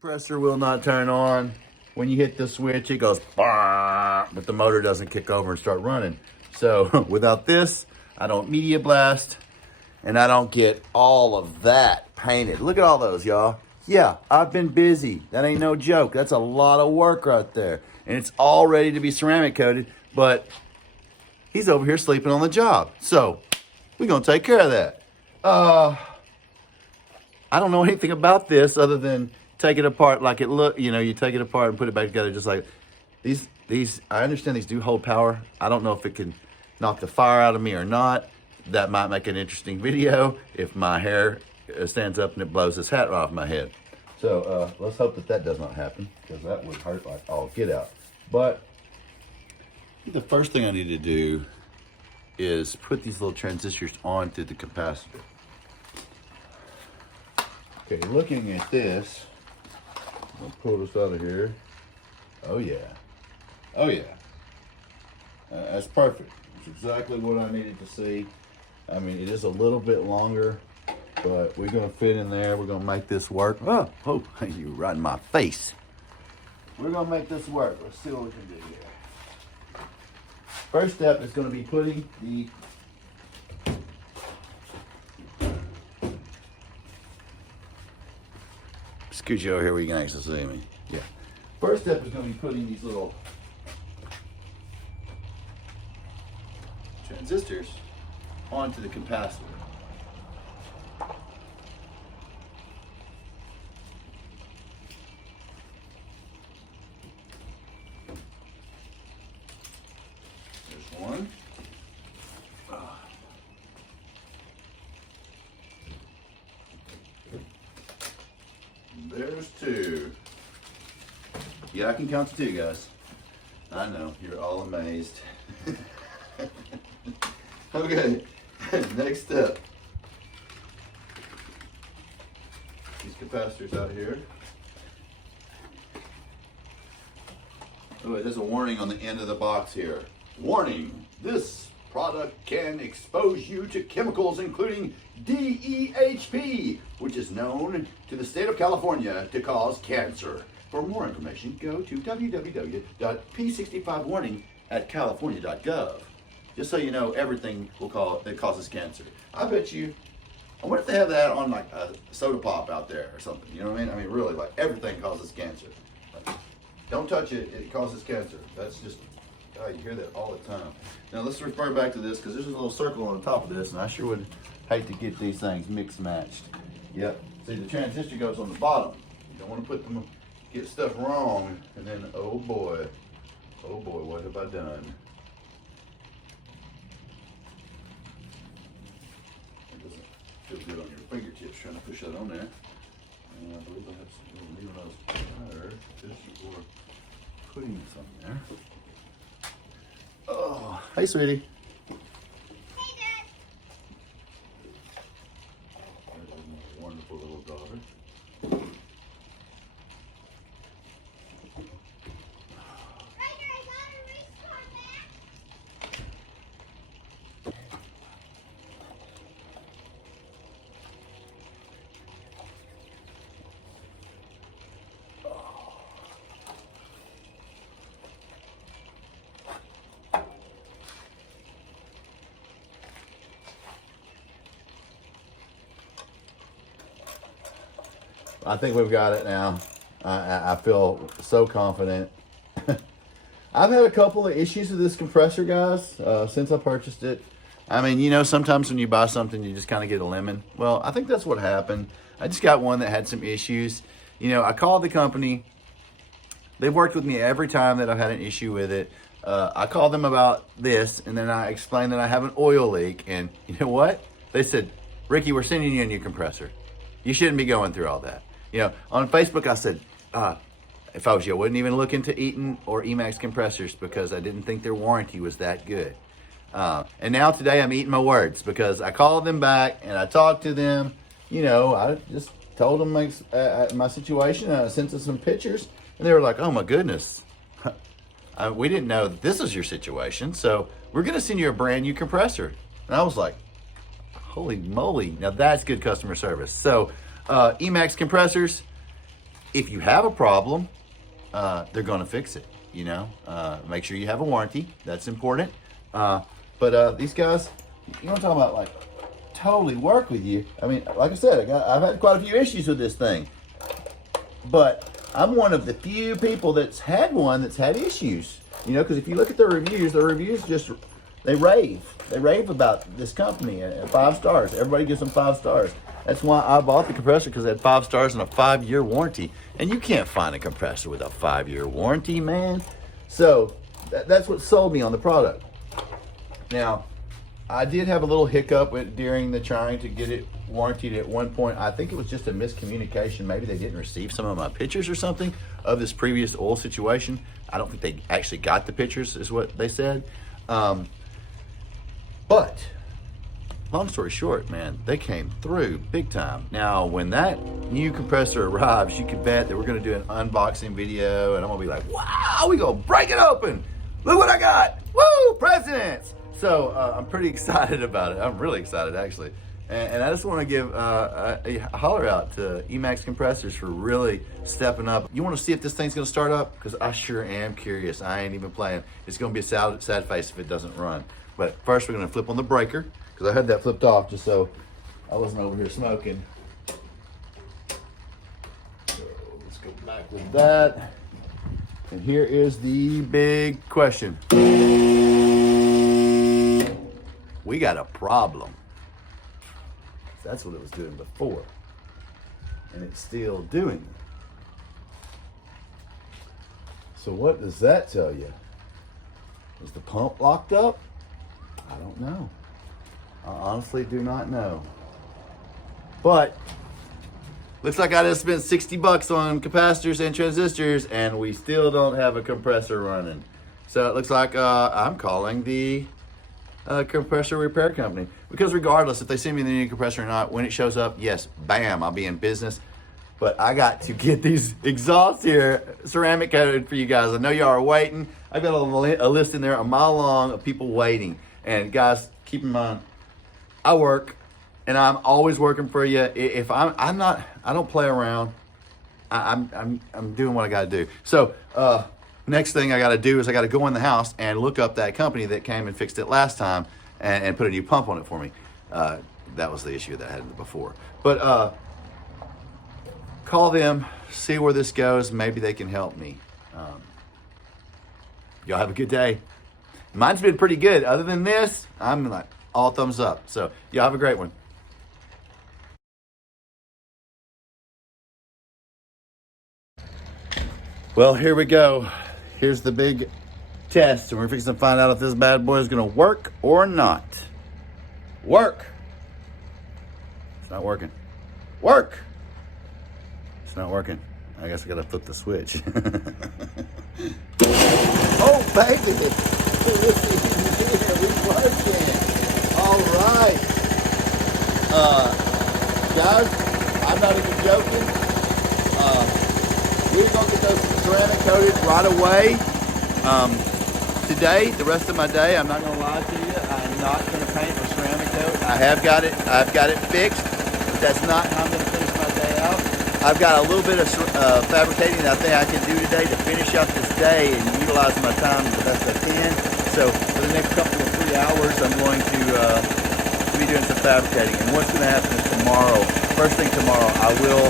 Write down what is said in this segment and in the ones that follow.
Compressor will not turn on. When you hit the switch, it goes, bah, but the motor doesn't kick over and start running. So without this, I don't media blast, and I don't get all of that painted. Look at all those, y'all. Yeah, I've been busy. That ain't no joke. That's a lot of work right there. And it's all ready to be ceramic coated, but he's over here sleeping on the job. So we're gonna take care of that. I don't know anything about this other than take it apart like it look, you take it apart and put it back together just like these, I understand these do hold power. I don't know if it can knock the fire out of me or not. That might make an interesting video if my hair stands up and it blows this hat right off my head. So let's hope that that does not happen, because that would hurt like all get out. But the first thing I need to do is put these little transistors onto the capacitor. Okay, looking at this, I'll pull this out of here. Oh yeah. Oh yeah. That's perfect. It's exactly what I needed to see. I mean, it is a little bit longer, but we're gonna fit in there. We're gonna make this work. Oh, you right in my face. We're gonna make this work. Let's see what we can do here. First step is gonna be putting the scoot you over here where you can actually see me. Yeah. First step is going to be putting these little transistors onto the capacitor. There's one. There's two. Yeah, I can count to two, guys. I know, you're all amazed. Okay, next step. These capacitors out here. Oh, there's a warning on the end of the box here. Warning, this product can expose you to chemicals including DEHP, which is known to the state of California to cause cancer. For more information, go to www.p65warning@california.gov. Just so you know, everything that causes cancer. I bet you, I wonder if they have that on like a soda pop out there or something. You know what I mean? I mean, really, like everything causes cancer. Like, don't touch it, it causes cancer. That's just, God, you hear that all the time. Now let's refer back to this, because there's a little circle on the top of this, and I sure would hate to get these things mixed matched. Yep. See, the transistor goes on the bottom. You don't want to put them, get stuff wrong, and then oh boy, what have I done? It doesn't feel good on your fingertips trying to push that on there. And I believe I have some little needle pliers just for putting this on there. Oh, hey, sweetie. Hey, Dad. There's my wonderful little daughter. Ryder, I got a race car back. I think we've got it now. I feel so confident. I've had a couple of issues with this compressor, guys, since I purchased it. I mean, sometimes when you buy something, you just kind of get a lemon. Well, I think that's what happened. I just got one that had some issues. I called the company. They've worked with me every time that I've had an issue with it. I called them about this, and then I explained that I have an oil leak. And you know what? They said, Ricky, we're sending you a new compressor. You shouldn't be going through all that. On Facebook, I said, if I was you, I wouldn't even look into Eaton or Emax compressors, because I didn't think their warranty was that good. And now today I'm eating my words, because I called them back and I talked to them. I just told them my situation. I sent them some pictures, and they were like, oh my goodness. We didn't know that this was your situation, so we're going to send you a brand new compressor. And I was like, holy moly, now that's good customer service. So Emax compressors, if you have a problem, they're going to fix it. You know, make sure you have a warranty. That's important. But these guys, you want to talk about like totally work with you. I mean, like I said, I've had quite a few issues with this thing, but I'm one of the few people that's had one that's had issues. You know, because if you look at the reviews just they rave about this company at 5 stars. Everybody gives them 5 stars. That's why I bought the compressor, because it had 5 stars and a 5-year warranty. And you can't find a compressor with a 5-year warranty, man. So that's what sold me on the product. Now, I did have a little hiccup during the trying to get it warranted at one point. I think it was just a miscommunication. Maybe they didn't receive some of my pictures or something of this previous oil situation. I don't think they actually got the pictures, is what they said. But long story short, man, they came through big time. Now, when that new compressor arrives, you can bet that we're going to do an unboxing video, and I'm going to be like, wow, we going to break it open. Look what I got. Woo, presidents. So I'm pretty excited about it. I'm really excited, actually. And I just want to give a holler out to Emax Compressors for really stepping up. You want to see if this thing's going to start up? Because I sure am curious. I ain't even playing. It's going to be a sad face if it doesn't run. But first, we're going to flip on the breaker, because I had that flipped off just so I wasn't over here smoking. So let's go back with that. And here is the big question. We got a problem. That's what it was doing before. And it's still doing it. So what does that tell you? Is the pump locked up? I don't know. I honestly do not know. But looks like I just spent $60 on capacitors and transistors, and we still don't have a compressor running. So it looks like I'm calling the compressor repair company, because regardless if they send me the new compressor or not, when it shows up, yes, bam, I'll be in business. But I got to get these exhausts here ceramic coated for you guys. I know y'all are waiting. I've got a list in there a mile long of people waiting. And guys, keep in mind, I work, and I'm always working for you. If I'm not, I don't play around. I'm doing what I got to do. So next thing I got to do is I got to go in the house and look up that company that came and fixed it last time and put a new pump on it for me. That was the issue that I had before. But call them, see where this goes. Maybe they can help me. Y'all have a good day. Mine's been pretty good. Other than this, I'm like all thumbs up. So y'all have a great one. Well, here we go. Here's the big test, and we're fixing to find out if this bad boy is gonna work or not. Work. It's not working. Work. It's not working. I guess I gotta flip the switch. Oh, baby. Listen here, we working. All right. Guys, I'm not even joking. We're gonna get those ceramic coated right away. Today, the rest of my day, I'm not gonna lie to you, I'm not gonna paint or ceramic coat. I've got it fixed, but that's not how I'm gonna finish my day out. I've got a little bit of fabricating that I think I can do today to finish up this day and utilize my time the best I can. So for the next couple of 3 hours, I'm going to be doing some fabricating. And what's going to happen is tomorrow, first thing tomorrow, I will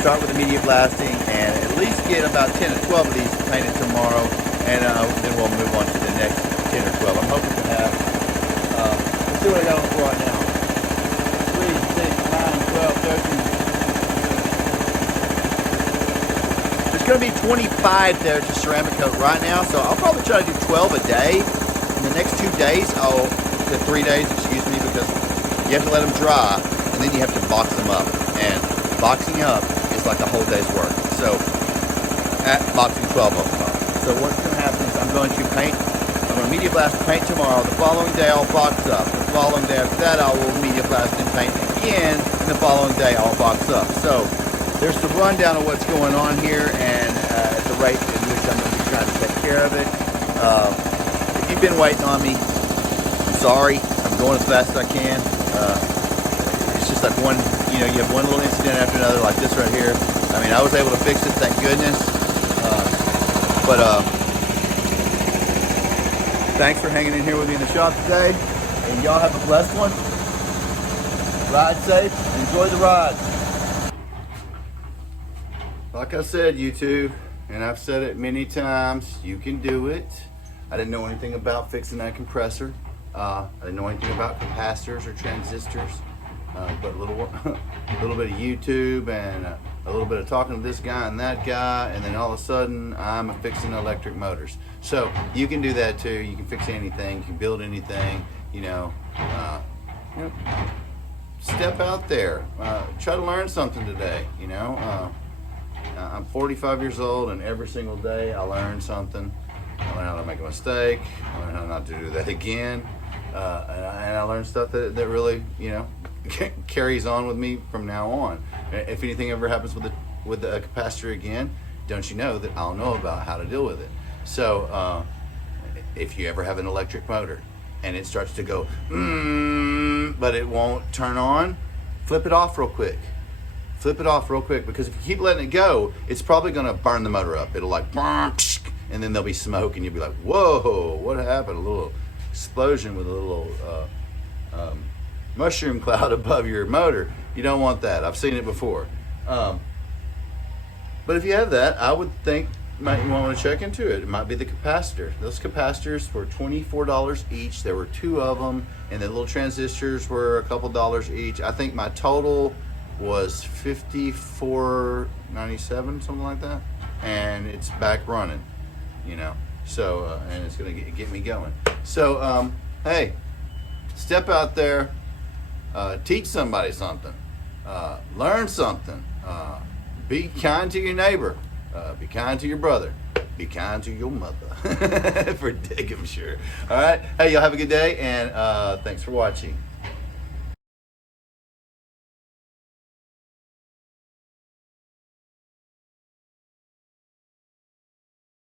start with immediate blasting and at least get about 10 or 12 of these painted tomorrow, and then we'll move on to the next 10 or 12. I'm hoping to have, let's see what I got on the floor right now. 3, 6, 9, 12, 13. There's going to be 25 there to ceramic coat right now, so I'll probably try to do 12 a day. In the next 2 days, to 3 days, excuse me, because you have to let them dry, and then you have to box them up. And boxing up is like a whole day's work. So, boxing 12 of them up. So what's going to happen is I'm going to paint. I'm going to media blast paint tomorrow. The following day, I'll box up. The following day after that, I will media blast and paint again. And the following day, I'll box up. So there's the rundown of what's going on here, and at the rate in which I'm going to be trying to take care of it. If you've been waiting on me, I'm sorry. I'm going as fast as I can. It's just like one you know, you have one little incident after another like this right here. I mean, I was able to fix it, thank goodness. But thanks for hanging in here with me in the shop today. And y'all have a blessed one. Ride safe. Enjoy the ride. Like I said, YouTube, and I've said it many times, you can do it. I didn't know anything about fixing that compressor. I didn't know anything about capacitors or transistors. But a little bit of YouTube and a little bit of talking to this guy and that guy, and then all of a sudden I'm fixing electric motors. So you can do that too. You can fix anything. You can build anything. You know, step out there. Try to learn something today. You know, I'm 45 years old, and every single day I learn something. I learn how to make a mistake. I learn how not to do that again. And I learned stuff that really, you know, carries on with me from now on. If anything ever happens with a capacitor again, don't you know that I'll know about how to deal with it. So if you ever have an electric motor and it starts to go, but it won't turn on, flip it off real quick. Flip it off real quick, because if you keep letting it go, it's probably gonna burn the motor up. It'll like, and then there'll be smoke and you'll be like, whoa, what happened? A little explosion with a little mushroom cloud above your motor. You don't want that. I've seen it before. But if you have that, I would think you might want to check into it. It might be the capacitor. Those capacitors were $24 each. There were 2 of them, and the little transistors were a couple dollars each. I think my total was $54.97, something like that, and it's back running, you know. So and it's gonna get me going. So hey, step out there, teach somebody something, learn something, be kind to your neighbor, be kind to your brother, be kind to your mother. For digging, sure. All right, hey, y'all have a good day, and thanks for watching.